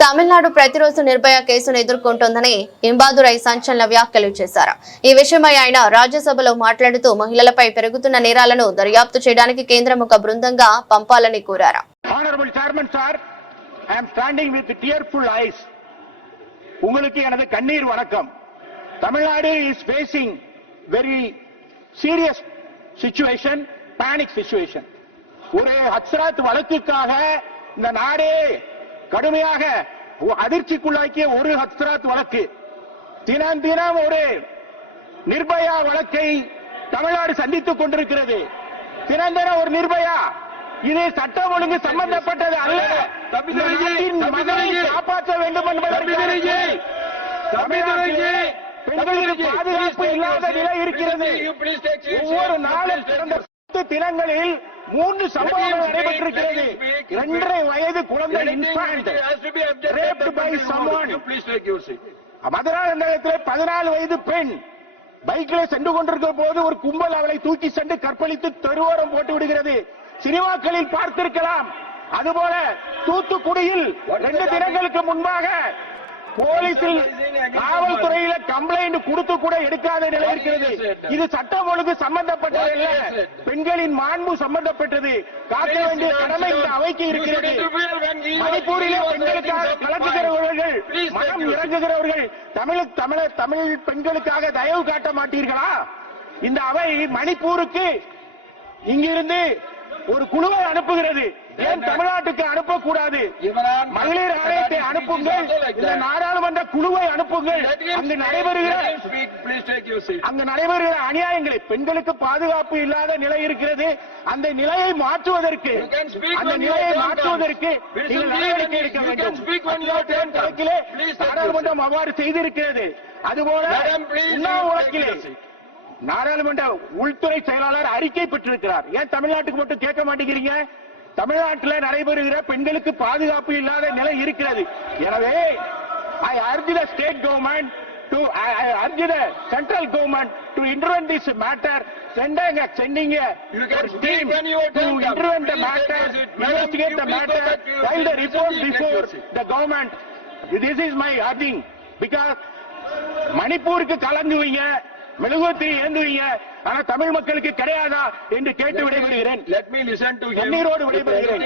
తమిళనాడు ప్రతిరోజు నిర్భయ కేసును ఎదుర్కొంటోందని ఇంబాదురై సంచలన వ్యాఖ్యలు చేశారు. ఈ విషయమై ఆయన రాజ్యసభలో మాట్లాడుతూ మహిళలపై పెరుగుతున్న నేరాలను దర్యాప్తు చేయడానికి కేంద్రం ఒక బృందంగా పంపాలని కోరారు. உங்களுக்கு எனது கண்ணீர் வணக்கம். Tamil Nadu is facing very serious situation, panic situation. ஒரு ஹத்ராத் வழக்குக்காக இந்த நாடே கடுமையாக அதிர்ச்சிக்குள்ளாக்கிய ஒரு ஹத்ராத் வழக்கு. தினம் தினம் ஒரு நிர்பயா வழக்கை தமிழ்நாடு சந்தித்துக் கொண்டிருக்கிறது. தினம் தினம் ஒரு நிர்பயா. இது சட்டம் ஒழுங்கு சம்பந்தப்பட்டது அல்ல. மகளை காப்பாற்ற வேண்டும் என்பதற்கு பெண்களுக்கு பாதுகாப்பு இல்லாத நிலை இருக்கிறது. ஒவ்வொரு நாளும் கடந்த 10 தினங்களில் 3 சம்பவங்கள் நடைபெற்றிருக்கிறது. 2.5 வயது குழந்தை மதுராந்தகத்தில் 14 வயது பெண் பைக்கில் சென்று கொண்டிருக்கிற போது ஒரு கும்பல் அவளை தூக்கி சென்று கற்பழித்து தெருவோரம் போட்டு விடுகிறது. சினிமாக்களில் பார்த்திருக்கலாம். அதுபோல தூத்துக்குடியில் 2 தினங்களுக்கு முன்பாக போலீசில் காவல்துறையில கம்ப்ளைண்ட் கொடுத்து கூட எடுக்காத நிலை இருக்கிறது. இது சட்டம் ஒழுங்கு சம்பந்தப்பட்டது அல்ல, பெண்களின் மாண்பு சம்பந்தப்பட்டது. காக்க வேண்டிய கடமை இந்த அவைக்கு இருக்கிறது. மணிப்பூரிலே பெண்களுக்காக கலக்குகிறவர்கள், மனம் இறங்குகிறவர்கள் தமிழ் பெண்களுக்காக தயவு காட்ட மாட்டீர்களா? இந்த அவை மணிப்பூருக்கு இங்கிருந்து ஒரு குழுவை அனுப்புகிறது. ஏன் தமிழ்நாட்டுக்கு அனுப்பக்கூடாது? மகளிர் ஆணையத்தை அனுப்புங்கள், இந்த நாடாளுமன்ற குழுவை அனுப்புங்கள். அங்கு நடைபெறுகிற அநியாயங்களை, பெண்களுக்கு பாதுகாப்பு இல்லாத நிலை இருக்கிறது. அந்த நிலையை மாற்றுவதற்கு நீங்கள் நடவடிக்கை எடுக்க வேண்டும். கணக்கிலே நாடாளுமன்றம் அவ்வாறு செய்திருக்கிறது. அதுபோல வழக்கிலே நாடாளுமன்ற உள்துறை செயலாளர் அறிக்கை பெற்றிருக்கிறார். ஏன் தமிழ்நாட்டுக்கு மட்டும் கேட்க மாட்டேங்கிறீங்க? தமிழ்நாட்டில் நடைபெறுகிற பெண்களுக்கு பாதுகாப்பு இல்லாத நிலை இருக்கிறது. எனவே I urge the state government I urge the central government to intervene this matter, sending a team to intervene the matter, investigate the matter, file the report before the government. This is my urging, because மணிப்பூருக்கு கலந்துவீங்க, மெழுகுவர்த்தி ஏந்துவீங்க, ஆனா தமிழ் மக்களுக்கு கிடையாதா என்று கேட்டு விடைபெறுகிறேன். கண்ணீரோடு விடைபெறுகிறேன்.